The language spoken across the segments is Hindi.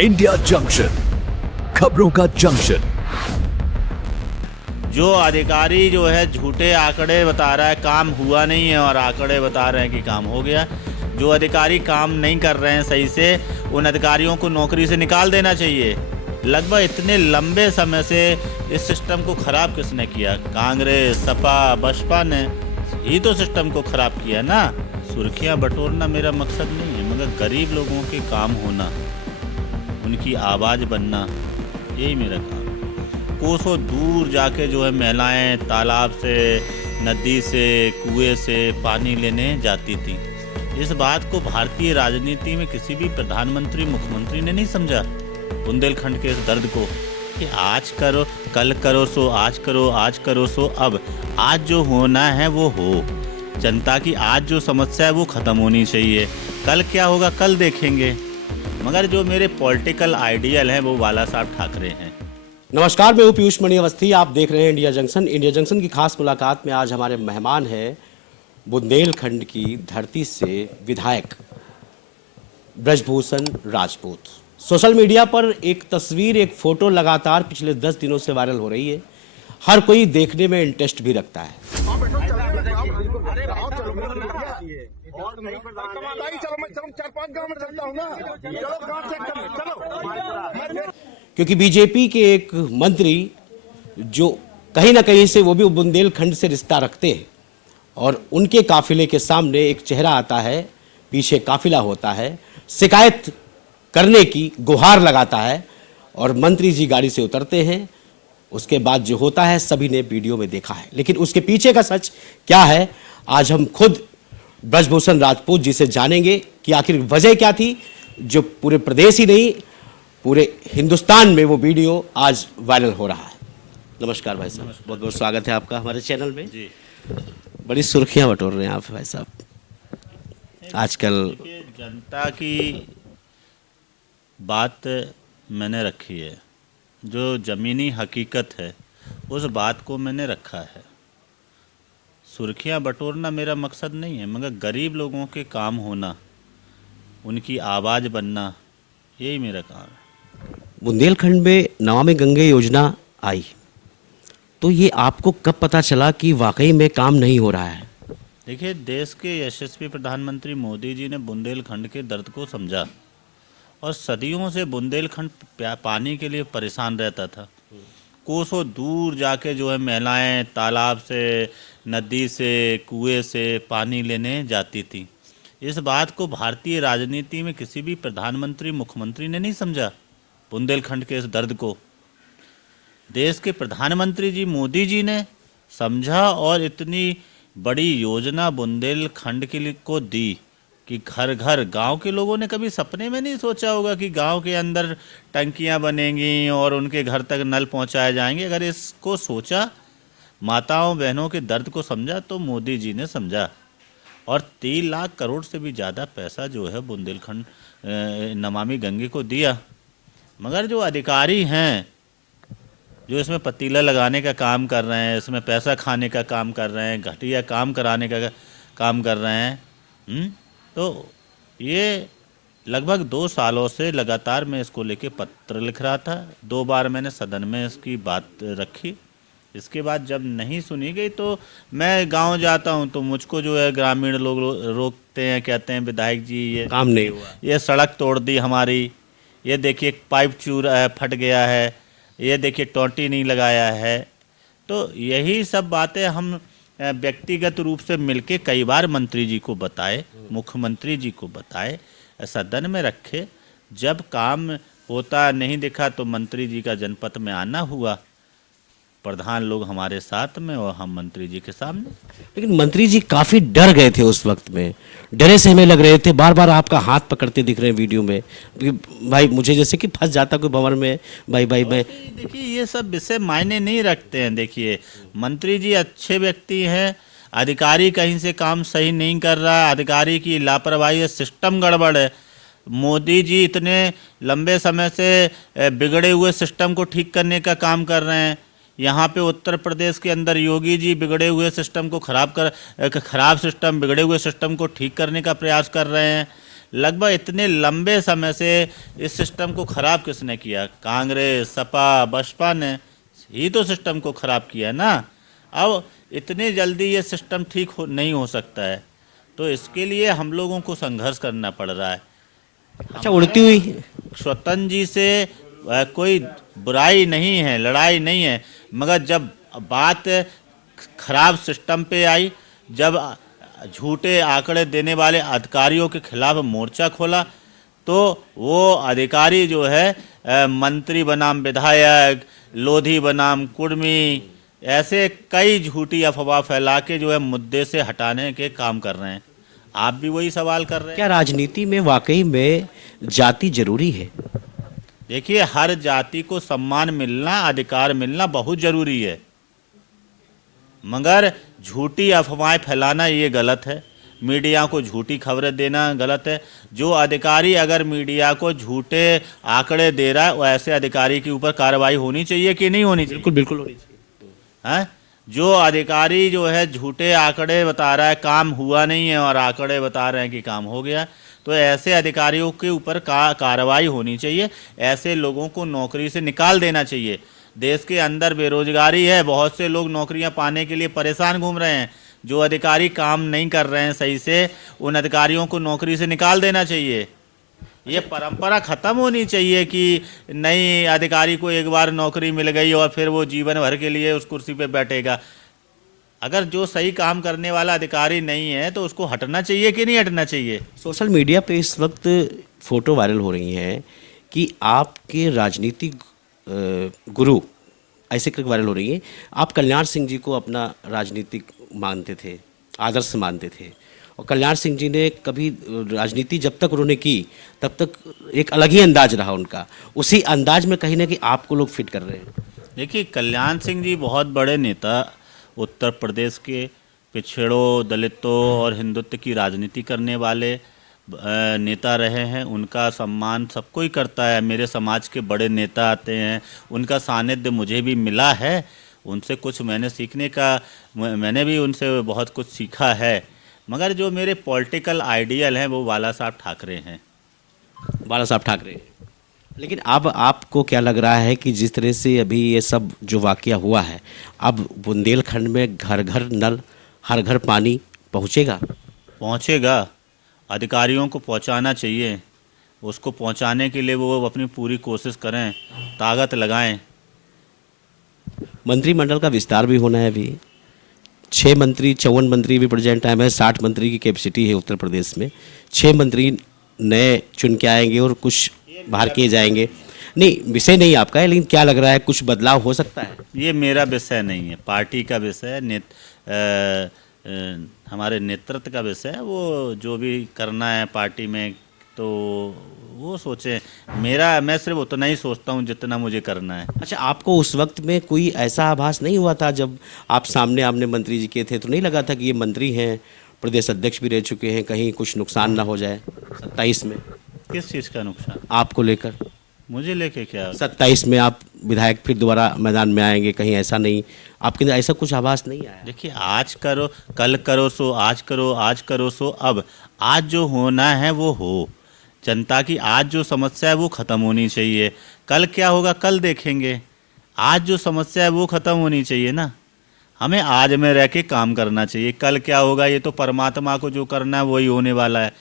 इंडिया जंक्शन, खबरों का जंक्शन। जो अधिकारी जो है झूठे आंकड़े बता रहा है, काम हुआ नहीं है, और आंकड़े बता रहे हैं कि काम हो गया। जो अधिकारी काम नहीं कर रहे हैं सही से, उन अधिकारियों को नौकरी से निकाल देना चाहिए। लगभग इतने लंबे समय से इस सिस्टम को ख़राब किसने किया? कांग्रेस, सपा, बसपा ने ही तो सिस्टम को ख़राब किया ना। सुर्खियाँ बटोरना मेरा मकसद नहीं है, मगर गरीब लोगों के काम होना, उनकी आवाज़ बनना, यही मेरा काम है। कोसों दूर जाके जो है महिलाएं तालाब से, नदी से, कुएं से पानी लेने जाती थी। इस बात को भारतीय राजनीति में किसी भी प्रधानमंत्री, मुख्यमंत्री ने नहीं समझा। बुंदेलखंड के इस दर्द को कि आज करो, कल करो सो आज करो, आज करो सो अब। आज जो होना है वो हो। जनता की आज जो समस्या है वो ख़त्म होनी चाहिए। कल क्या होगा कल देखेंगे। मगर जो मेरे पॉलिटिकल आइडियल हैं वो बाला साहब ठाकरे हैं। नमस्कार, मैं हूं पीयूष मणि अवस्थी। आप देख रहे हैं इंडिया जंक्शन। इंडिया जंक्शन की खास मुलाकात में आज हमारे मेहमान हैं बुंदेलखंड की धरती से विधायक ब्रजभूषण राजपूत। सोशल मीडिया पर एक तस्वीर, एक फोटो लगातार पिछले 10 दिनों से वायरल हो रही है। हर कोई देखने में इंटरेस्ट भी रखता है। क्योंकि बीजेपी के एक मंत्री जो कहीं ना कहीं से, वो भी बुंदेलखंड से रिश्ता रखते हैं, और उनके काफिले के सामने एक चेहरा आता है, पीछे काफिला होता है, शिकायत करने की गुहार लगाता है, और मंत्री जी गाड़ी से उतरते हैं। उसके बाद जो होता है सभी ने वीडियो में देखा है। लेकिन उसके पीछे का सच क्या है, आज हम खुद ब्रजभूषण राजपूत जी से जानेंगे कि आखिर वजह क्या थी जो पूरे प्रदेश ही नहीं, पूरे हिंदुस्तान में वो वीडियो आज वायरल हो रहा है। नमस्कार भाई साहब, बहुत बहुत स्वागत है आपका हमारे चैनल में जी। बड़ी सुर्खियां बटोर रहे हैं आप भाई साहब आजकल। जनता की बात मैंने रखी है, जो ज़मीनी हकीकत है उस बात को मैंने रखा है। सुर्खियां बटोरना मेरा मकसद नहीं है, मगर गरीब लोगों के काम होना, उनकी आवाज़ बनना, यही मेरा काम है। बुंदेलखंड में नमामि गंगे योजना आई, तो ये आपको कब पता चला कि वाकई में काम नहीं हो रहा है? देखिए, देश के यशस्वी प्रधानमंत्री मोदी जी ने बुंदेलखंड के दर्द को समझा, और सदियों से बुंदेलखंड पानी के लिए परेशान रहता था। कोसों दूर जाके जो है महिलाएं तालाब से, नदी से, कुएं से पानी लेने जाती थी। इस बात को भारतीय राजनीति में किसी भी प्रधानमंत्री, मुख्यमंत्री ने नहीं समझा। बुंदेलखंड के इस दर्द को देश के प्रधानमंत्री जी मोदी जी ने समझा, और इतनी बड़ी योजना बुंदेलखंड के लिए को दी कि घर घर, गांव के लोगों ने कभी सपने में नहीं सोचा होगा कि गांव के अंदर टंकियां बनेंगी और उनके घर तक नल पहुंचाए जाएंगे। अगर इसको सोचा, माताओं बहनों के दर्द को समझा, तो मोदी जी ने समझा, और 3 लाख करोड़ से भी ज़्यादा पैसा जो है बुंदेलखंड नमामि गंगे को दिया। मगर जो अधिकारी हैं, जो इसमें पतीला लगाने का काम कर रहे हैं, इसमें पैसा खाने का काम कर रहे हैं, घटिया काम कराने का काम कर रहे हैं, तो ये लगभग 2 सालों से लगातार मैं इसको लेके पत्र लिख रहा था। 2 बार मैंने सदन में इसकी बात रखी। इसके बाद जब नहीं सुनी गई तो मैं गांव जाता हूं, तो मुझको जो है ग्रामीण लोग रोकते हैं, कहते हैं विधायक जी ये काम नहीं हुआ, ये सड़क तोड़ दी हमारी, ये देखिए पाइप फट गया है, ये देखिए टोंटी नहीं लगाया है। तो यही सब बातें हम व्यक्तिगत रूप से मिलके कई बार मंत्री जी को बताए, मुख्यमंत्री जी को बताए, सदन में रखे। जब काम होता नहीं दिखा तो मंत्री जी का जनपद में आना हुआ, प्रधान लोग हमारे साथ में और हम मंत्री जी के सामने। लेकिन मंत्री जी काफी डर गए थे उस वक्त में, डरे से हमें लग रहे थे, बार बार आपका हाथ पकड़ते दिख रहे हैं वीडियो में कि भाई मुझे जैसे कि फंस जाता कोई भंवर में, भाई मैं। देखिए, ये सब विषय मायने नहीं रखते हैं। देखिए, मंत्री जी अच्छे व्यक्ति हैं, अधिकारी कहीं से काम सही नहीं कर रहा है, अधिकारी की लापरवाही है, सिस्टम गड़बड़ है। मोदी जी इतने लंबे समय से बिगड़े हुए सिस्टम को ठीक करने का काम कर रहे हैं। यहाँ पे उत्तर प्रदेश के अंदर योगी जी बिगड़े हुए सिस्टम को खराब सिस्टम, बिगड़े हुए सिस्टम को ठीक करने का प्रयास कर रहे हैं। लगभग इतने लंबे समय से इस सिस्टम को खराब किसने किया? कांग्रेस, सपा, बसपा ने ही तो सिस्टम को खराब किया ना। अब इतने जल्दी ये सिस्टम ठीक नहीं हो सकता है, तो इसके लिए हम लोगों को संघर्ष करना पड़ रहा है। अच्छा, उड़ती हुई स्वतंत्र जी से कोई बुराई नहीं है, लड़ाई नहीं है, मगर जब बात खराब सिस्टम पे आई, जब झूठे आंकड़े देने वाले अधिकारियों के खिलाफ मोर्चा खोला, तो वो अधिकारी जो है मंत्री बनाम विधायक, लोधी बनाम कुर्मी, ऐसे कई झूठी अफवाह फैला के जो है मुद्दे से हटाने के काम कर रहे हैं। आप भी वही सवाल कर रहे हैं। क्या राजनीति में वाकई में जाति जरूरी है? देखिए, हर जाति को सम्मान मिलना, अधिकार मिलना बहुत जरूरी है, मगर झूठी अफवाहें फैलाना ये गलत है। मीडिया को झूठी खबरें देना गलत है। जो अधिकारी अगर मीडिया को झूठे आंकड़े दे रहा है, वो ऐसे अधिकारी के ऊपर कार्रवाई होनी चाहिए कि नहीं होनी चाहिए? बिल्कुल बिल्कुल होनी चाहिए। हैं? जो अधिकारी जो है झूठे आंकड़े बता रहा है, काम हुआ नहीं है, और आंकड़े बता रहे हैं कि काम हो गया, तो ऐसे अधिकारियों के ऊपर कार्रवाई होनी चाहिए। ऐसे लोगों को नौकरी से निकाल देना चाहिए। देश के अंदर बेरोजगारी है, बहुत से लोग नौकरियां पाने के लिए परेशान घूम रहे हैं। जो अधिकारी काम नहीं कर रहे हैं सही से, उन अधिकारियों को नौकरी से निकाल देना चाहिए। ये परंपरा खत्म होनी चाहिए कि नई अधिकारी को एक बार नौकरी मिल गई और फिर वो जीवन भर के लिए उस कुर्सी पे बैठेगा। अगर जो सही काम करने वाला अधिकारी नहीं है तो उसको हटना चाहिए कि नहीं हटना चाहिए? सोशल मीडिया पे इस वक्त फोटो वायरल हो रही हैं कि आपके राजनीतिक गुरु, ऐसे करके वायरल हो रही है, आप कल्याण सिंह जी को अपना राजनीतिक मानते थे, आदर्श मानते थे, और कल्याण सिंह जी ने कभी राजनीति जब तक उन्होंने की तब तक एक अलग ही अंदाज रहा उनका। उसी अंदाज में कहीं ना कहीं आपको लोग फिट कर रहे हैं। देखिए, कल्याण सिंह जी बहुत बड़े नेता, उत्तर प्रदेश के पिछड़ों, दलितों और हिंदुत्व की राजनीति करने वाले नेता रहे हैं। उनका सम्मान सब कोई करता है। मेरे समाज के बड़े नेता आते हैं, उनका सानिध्य मुझे भी मिला है। उनसे कुछ मैंने सीखने का, मैंने भी उनसे बहुत कुछ सीखा है। मगर जो मेरे पॉलिटिकल आइडियल हैं वो बाला साहब ठाकरे हैं। बाला साहब ठाकरे। लेकिन अब आपको क्या लग रहा है कि जिस तरह से अभी ये सब जो वाकया हुआ है, अब बुंदेलखंड में घर घर नल, हर घर पानी पहुँचेगा? पहुँचेगा। अधिकारियों को पहुँचाना चाहिए। उसको पहुँचाने के लिए वो अपनी पूरी कोशिश करें, ताकत लगाएं। मंत्रिमंडल का विस्तार भी होना है अभी। 6 मंत्री, 54 मंत्री भी प्रेजेंट टाइम है। 60 मंत्री की कैपेसिटी है उत्तर प्रदेश में। 6 मंत्री नए चुन के आएंगे और कुछ बाहर किए जाएंगे। नहीं, विषय नहीं आपका है, लेकिन क्या लग रहा है कुछ बदलाव हो सकता है? ये मेरा विषय नहीं है, पार्टी का विषय है, हमारे नेतृत्व का विषय है। वो जो भी करना है पार्टी में तो वो सोचें। मैं सिर्फ उतना ही सोचता हूँ जितना मुझे करना है। अच्छा, आपको उस वक्त में कोई ऐसा आभास नहीं हुआ था जब आप सामने आमने मंत्री जी के थे, तो नहीं लगा था कि ये मंत्री हैं, प्रदेश अध्यक्ष भी रह चुके हैं, कहीं कुछ नुकसान ना हो जाए 27 में? किस चीज़ का नुकसान? आपको लेकर। मुझे लेके क्या? 27 में आप विधायक फिर दोबारा मैदान में आएंगे, कहीं ऐसा नहीं, आपके अंदर ऐसा कुछ आभास नहीं आया? देखिए, आज करो, कल करो सो आज करो, आज करो सो अब। आज जो होना है वो हो। जनता की आज जो समस्या है वो ख़त्म होनी चाहिए। कल क्या होगा कल देखेंगे। आज जो समस्या है वो ख़त्म होनी चाहिए ना। हमें आज में रह के काम करना चाहिए। कल क्या होगा ये तो परमात्मा को जो करना है वही होने वाला है।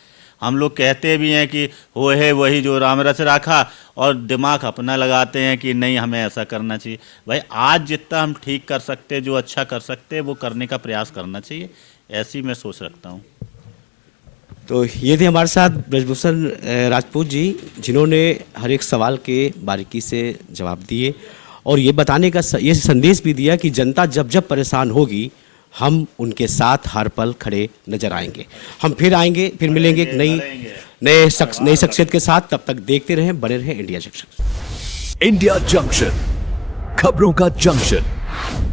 हम लोग कहते भी हैं कि हो है वही जो राम रच राखा, और दिमाग अपना लगाते हैं कि नहीं हमें ऐसा करना चाहिए। भाई, आज जितना हम ठीक कर सकते, जो अच्छा कर सकते वो करने का प्रयास करना चाहिए। ऐसी मैं सोच रखता हूँ। तो ये थे हमारे साथ ब्रजभूषण राजपूत जी, जिन्होंने हर एक सवाल के बारीकी से जवाब दिए और ये बताने का ये संदेश भी दिया कि जनता जब जब परेशान होगी हम उनके साथ हर पल खड़े नजर आएंगे। हम फिर आएंगे, फिर मिलेंगे एक नई शख्सियत के साथ। तब तक देखते रहें, बने रहें इंडिया जंक्शन। इंडिया जंक्शन, खबरों का जंक्शन।